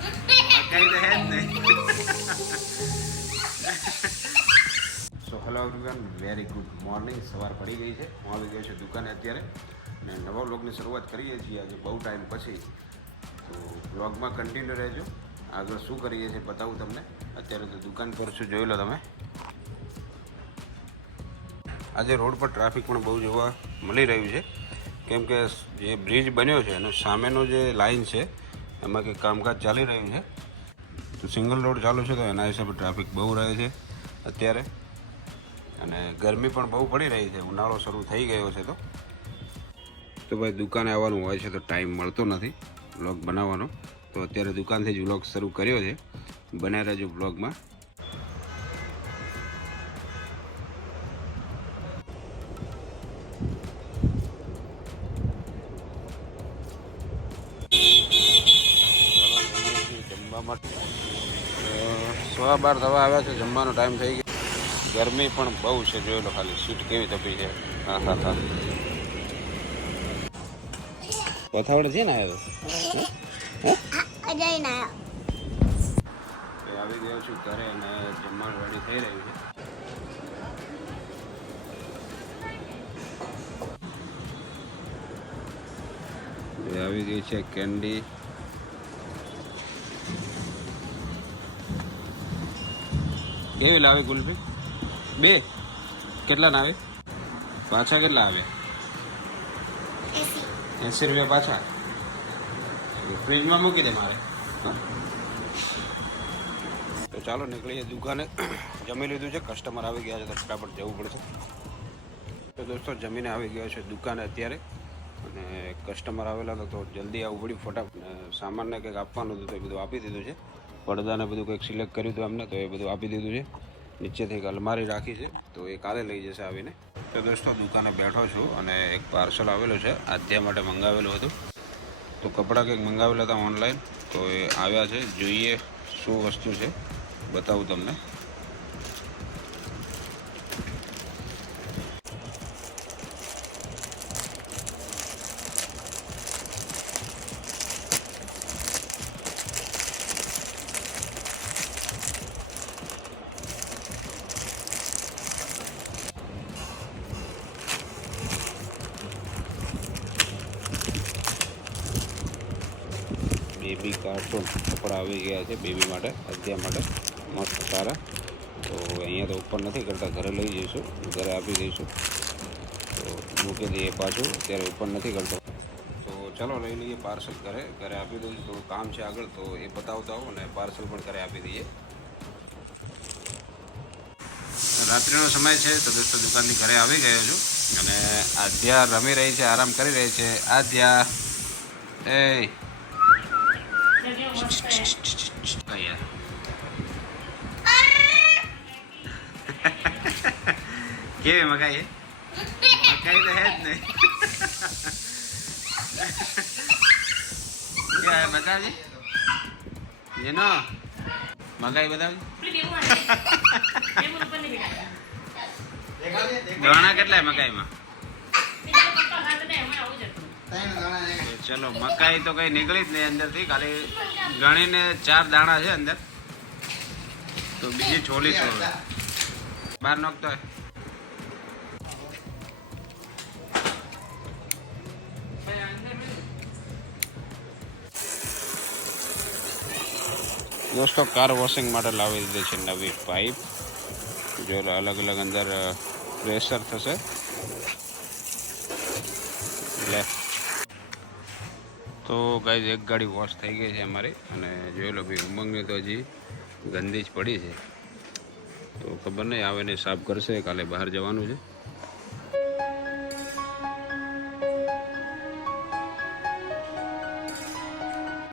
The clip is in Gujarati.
કઈ તો હે જ નહીં so hello everyone very good morning સવાર પડી ગઈ છે. હું આવી ગયો છું દુકાને અત્યારે. અને નવા બ્લોગની શરૂઆત કરીએ છીએ આજે બહુ ટાઈમ પછી. તો બ્લોગમાં કન્ટિન્યુ રહેજો. આગળ શું કરીએ છીએ બતાવું તમને. અત્યારે તો દુકાન પર છું. જોઈ લો તમે. આજે રોડ પર ટ્રાફિક પણ બહુ જોવા મળી રહ્યું છે. કેમ કે જે બ્રિજ બન્યો છે, એનો સામેનો જે લાઇન છે એમાં કંઈક કામકાજ ચાલી રહ્યું છે? તો સિંગલ રોડ ચાલુ છે, તો એના હિસાબે ટ્રાફિક બહુ રહે છે અત્યારે. અને ગરમી પણ બહુ પડી રહી છે, ઉનાળો શરૂ થઈ ગયો છે તો. તો ભાઈ દુકાને આવવાનું હોય છે, તો ટાઈમ મળતો નથી વ્લોગ બનાવવાનો. તો અત્યારે દુકાનથી જ વ્લોગ શરૂ કર્યો છે. બન્યા રહેજો વ્લોગમાં સવા બાર થવા આવ્યા છે, જમવાનો ટાઈમ થઈ ગયો. ગરમી પણ બહુ છે, જોઈ લો ખાલી. સીટ કેવી તપી છે. હા હા પથાવડ છે ને આવ્યો આવી ગયો છું ઘરે અને જમવાનું રેડી થઈ રહ્યું છે. આવી ગઈ છે કેન્ડી કેવી લાવે કુલ્ફી? બે? કેટલા ના આવે પાછા કેટલા આવે? એંસી રૂપિયા પાછા? ફ્રીજમાં મૂકી દે મારે. તો ચાલો નીકળીએ દુકાને. જમી લીધું છે. કસ્ટમર આવી ગયા છે તો ફટાફટ જવું પડશે. તો દોસ્તો, જમીને આવી ગયો છે દુકાને અત્યારે. અને કસ્ટમર આવેલા હતા તો જલ્દી આવવું પડ્યું. ફટાફટ સામાનને કંઈક આપવાનું હતું તો એ બધું આપી દીધું છે. પડદાને બધું કંઈક સિલેક્ટ કર્યું હતું એમને, તો એ બધું આપી દીધું છે. નીચેથી એક અલમારી રાખી છે, તો એ કાલે લઈ જશે આવીને. તો દોસ્તો, દુકાને બેઠો છું અને એક પાર્સલ આવેલું છે આધ્યા માટે મંગાવેલું હતું. તો કપડાં કંઈક મંગાવેલા હતા ઓનલાઈન તો એ આવ્યા છે. જોઈએ શું વસ્તુ છે, બતાવું તમને. બેબી કાર્ટૂન કપડાં આવી ગયા છે બેબી માટે અત્યાર માટે. મસ્ત સારા. તો અહીંયા તો ઉપર નથી કરતા, ઘરે લઈ જઈશું, ઘરે આપી દઈશું. તો મૂકી દઈએ પાછું, અત્યારે ઉપર નથી કરતો. તો ચાલો લઈ લઈએ પાર્સલ ઘરે ઘરે આપી દઉં થોડું કામ છે આગળ, તો એ બતાવતા હોઉં અને પાર્સલ પણ ઘરે આપી દઈએ. રાત્રિનો સમય છે, તો દોસ્તો દુકાનથી ઘરે આવી ગયો છું. અને આધ્યા રમી રહી છે, આરામ કરી રહી છે. આધ્યા એ અહીંયા કેવી મકાઈ મકાઈ તો હે જ નહીં બતાવજે જેનો મકાઈ બતાવજે દાણા કેટલા મકાઈમાં ચલો, મકાઈ તો કઈ નીકળી જ નહીં અંદરથી, ખાલી ગણીને ચાર દાણા છે અંદર. તો બીજી છોલી છો બાર નોખતો હોય. દોસ્તો, કાર વોશિંગ માટે લાવી દીધી છે નવી પાઇપ. જો અલગ અલગ અંદર પ્રેશર થશે. લે તો ગાઈઝ એક ગાડી વોશ થઈ ગઈ છે અમારી અને જોઈ લો ભાઈ, ઉમંગની તો હજી ગંદી જ પડી છે. તો ખબર નહીં આવે ને સાફ કરશે, કાલે બહાર જવાનું છે.